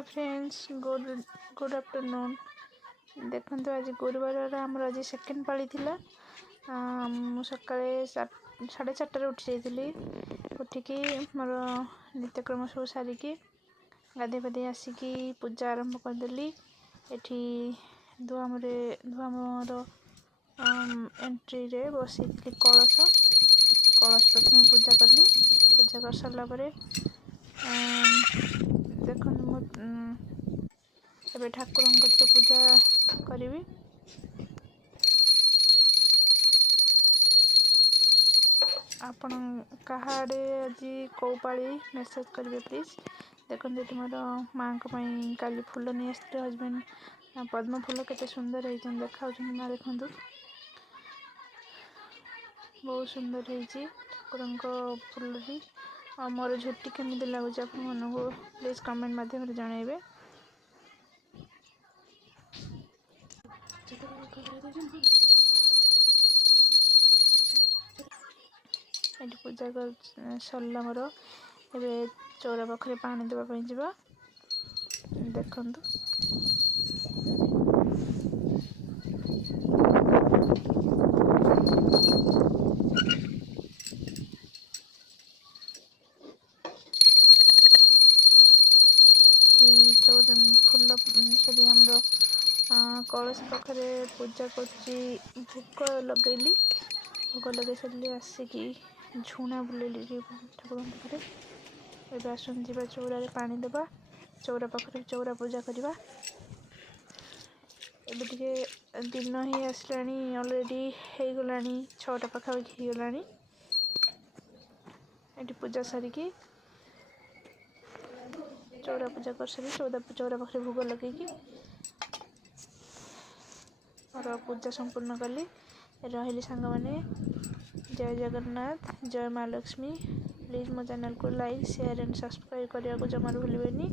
Hi friends, good afternoon. देखो आज गुरुवार आमर आज सेकेंड पाली थिला। सकाळे 4:30 उठी जाइली। उठिकी मोर नित्यक्रम सब सारिकी गाधे पाधे आसिकी पूजा आरंभ करदेली। एठी धुआमर एंट्री रे बसई कलश प्रथम पूजा कली। पूजा कर सारा पर देख मुझे ठाकुर पूजा करी। आपण कहाड़े आज कौ पाली मेसेज करेंगे प्लीज। देखो ये मोर माँ काली फूल नहीं आसते हजबैंड पद्म फूल केते सुंदर है देखा माँ। देखु बहुत सुंदर है ठाकुर फूल भी। मोर झुटी केमी लगुच आप मन को प्लीज कमेंट माध्यम जनइबे। ये पूजा कर सरला मोर ए चौरा पाखे पानी देवाई जा। देखु फूल सरी आम कलश पाखे पूजा कर भोग लगेली। भोग लगे सारे आसिकी झुणा बुलेली ठाकुर पाखे। आसन जा चौरा पानी देवा चौरा पाखे चौरा पूजा करवा। एबे दिन ही आसला अलरेडी हो गला 6टा पाखापाखि हो गला। ये पूजा सारिकी चौरा पूजा कर सारी चौरा पाखे भोग लगे और पूजा संपूर्ण कली। रही सांग मैंने जय जगन्नाथ, जय माँ लक्ष्मी। प्लीज मो चैनल को लाइक शेयर एंड सब्सक्राइब करने को जमार भूलबेनी।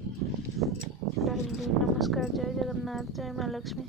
रही नमस्कार, जय जगन्नाथ, जय माँ लक्ष्मी।